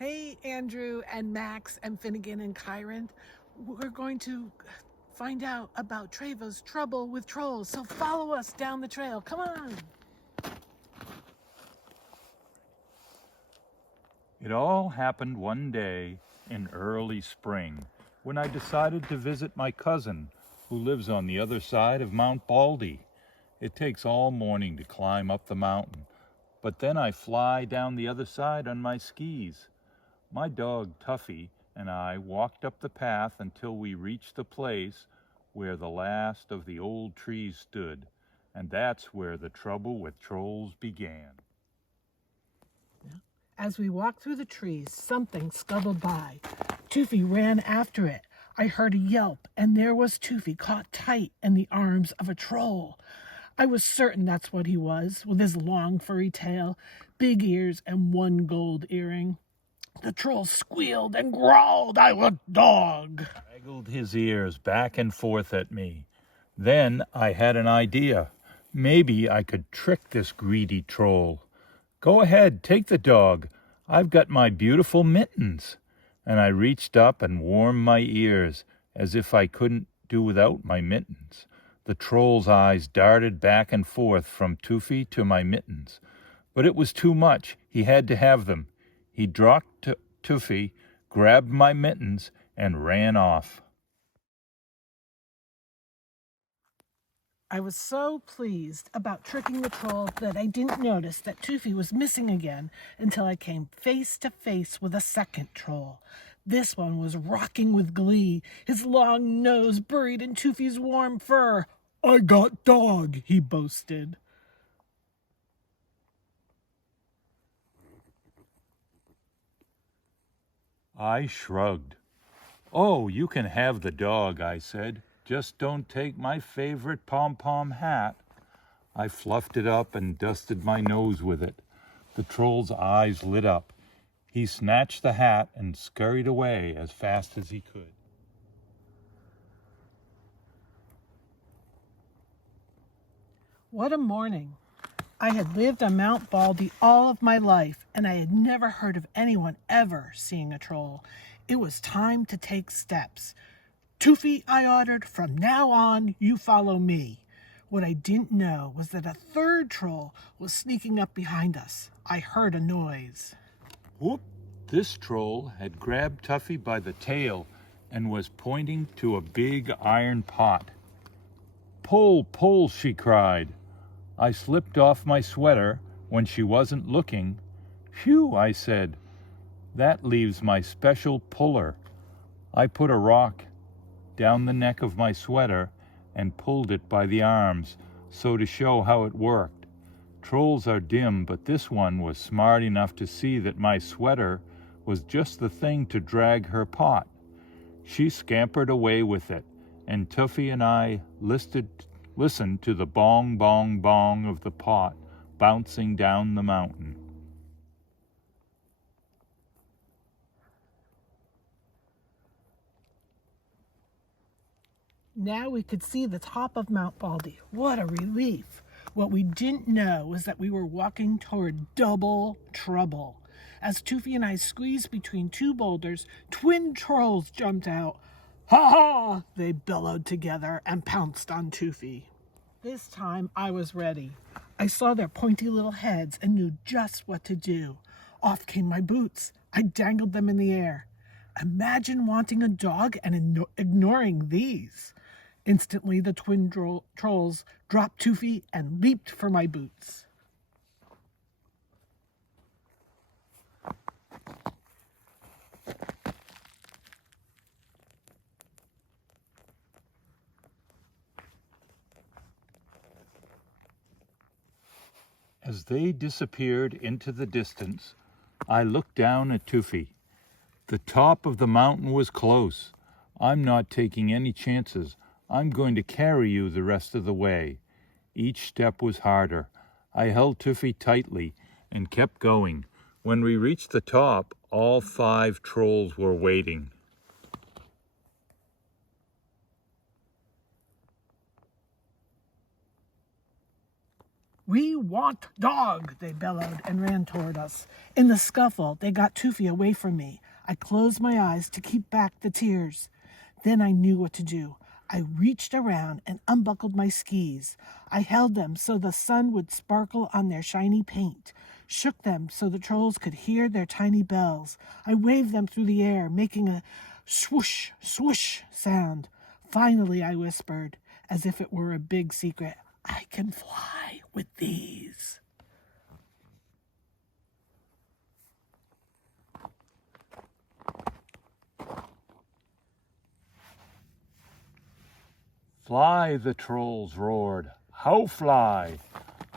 Hey, Andrew and Max and Finnegan and Kyron. We're going to find out about Treva's trouble with trolls. So follow us down the trail. Come on. It all happened one day in early spring when I decided to visit my cousin who lives on the other side of Mount Baldy. It takes all morning to climb up the mountain, but then I fly down the other side on my skis. My dog Tuffy and I walked up the path until we reached the place where the last of the old trees stood, and that's where the trouble with trolls began. As we walked through the trees, something scuttled by. Toofy ran after it. I heard a yelp, and there was Toofy caught tight in the arms of a troll. I was certain that's what he was, with his long furry tail, big ears, and one gold earring. The troll squealed and growled. I was dog. Waggled his ears back and forth at me. Then I had an idea. Maybe I could trick this greedy troll. Go ahead, take the dog. I've got my beautiful mittens. And I reached up and warmed my ears, as if I couldn't do without my mittens. The troll's eyes darted back and forth from Toofy to my mittens. But it was too much. He had to have them. He dropped Toofy, grabbed my mittens, and ran off. I was so pleased about tricking the troll that I didn't notice that Toofy was missing again until I came face to face with a second troll. This one was rocking with glee, his long nose buried in Toofy's warm fur. I got dog, he boasted. I shrugged. Oh, you can have the dog, I said. Just don't take my favorite pom-pom hat. I fluffed it up and dusted my nose with it. The troll's eyes lit up. He snatched the hat and scurried away as fast as he could. What a morning. I had lived on Mount Baldy all of my life, and I had never heard of anyone ever seeing a troll. It was time to take steps. Toofy, I ordered, from now on, you follow me. What I didn't know was that a third troll was sneaking up behind us. I heard a noise. Whoop! This troll had grabbed Tuffy by the tail and was pointing to a big iron pot. Pull, pull, she cried. I slipped off my sweater when she wasn't looking. Phew, I said. That leaves my special puller. I put a rock down the neck of my sweater and pulled it by the arms, so to show how it worked. Trolls are dim, but this one was smart enough to see that my sweater was just the thing to drag her pot. She scampered away with it, and Tuffy and I listened to the bong, bong, bong of the pot bouncing down the mountain. Now we could see the top of Mount Baldy. What a relief. What we didn't know was that we were walking toward double trouble. As Toofy and I squeezed between two boulders, twin trolls jumped out. Ha ha! They bellowed together and pounced on Toofy. This time I was ready. I saw their pointy little heads and knew just what to do. Off came my boots. I dangled them in the air. Imagine wanting a dog and ignoring these. Instantly, the twin trolls dropped Toofy and leaped for my boots. As they disappeared into the distance, I looked down at Toofy. The top of the mountain was close. I'm not taking any chances. I'm going to carry you the rest of the way. Each step was harder. I held Toofy tightly and kept going. When we reached the top, all 5 trolls were waiting. "We want dog," they bellowed and ran toward us. In the scuffle, they got Toofy away from me. I closed my eyes to keep back the tears. Then I knew what to do. I reached around and unbuckled my skis. I held them so the sun would sparkle on their shiny paint, shook them so the trolls could hear their tiny bells. I waved them through the air, making a swoosh, swoosh sound. Finally, I whispered, as if it were a big secret, "I can fly with these." Fly, the trolls roared. How fly?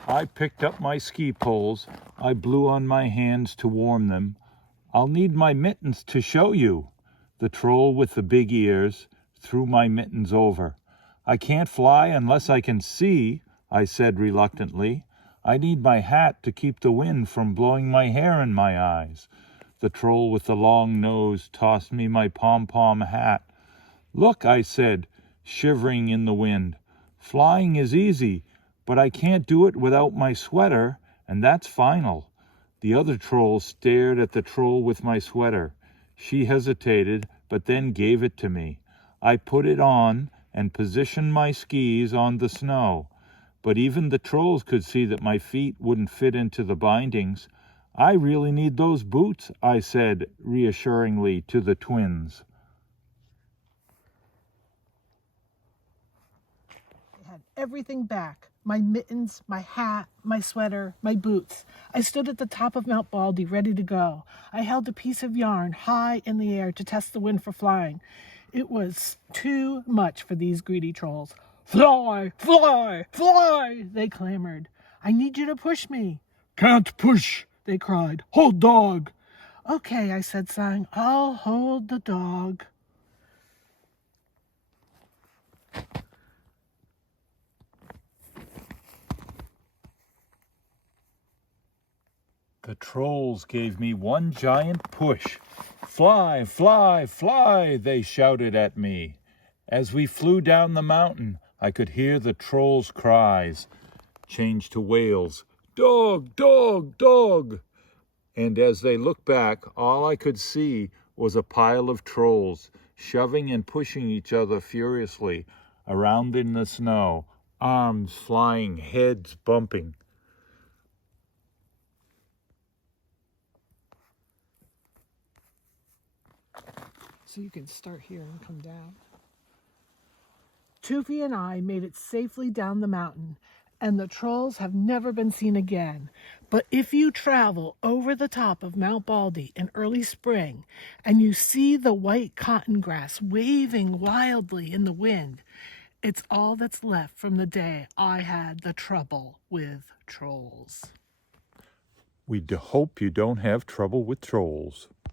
I picked up my ski poles. I blew on my hands to warm them. I'll need my mittens to show you. The troll with the big ears threw my mittens over. I can't fly unless I can see, I said reluctantly. I need my hat to keep the wind from blowing my hair in my eyes. The troll with the long nose tossed me my pom-pom hat. Look, I said, shivering in the wind. Flying is easy, but I can't do it without my sweater, and that's final. The other trolls stared at the troll with my sweater. She hesitated, but then gave it to me. I put it on and positioned my skis on the snow. But even the trolls could see that my feet wouldn't fit into the bindings. I really need those boots, I said reassuringly to the twins. Had everything back. My mittens, my hat, my sweater, my boots. I stood at the top of Mount Baldy, ready to go. I held a piece of yarn high in the air to test the wind for flying. It was too much for these greedy trolls. "Fly, fly, fly," they clamored. "I need you to push me." "Can't push," they cried. "Hold dog." "Okay," I said, sighing. "I'll hold the dog." The trolls gave me one giant push. "Fly, fly, fly," they shouted at me. As we flew down the mountain, I could hear the trolls' cries change to wails. "Dog, dog, dog." And as they looked back, all I could see was a pile of trolls, shoving and pushing each other furiously around in the snow, arms flying, heads bumping. So you can start here and come down. Toofy and I made it safely down the mountain, and the trolls have never been seen again. But if you travel over the top of Mount Baldy in early spring, and you see the white cotton grass waving wildly in the wind, it's all that's left from the day I had the trouble with trolls. We hope you don't have trouble with trolls.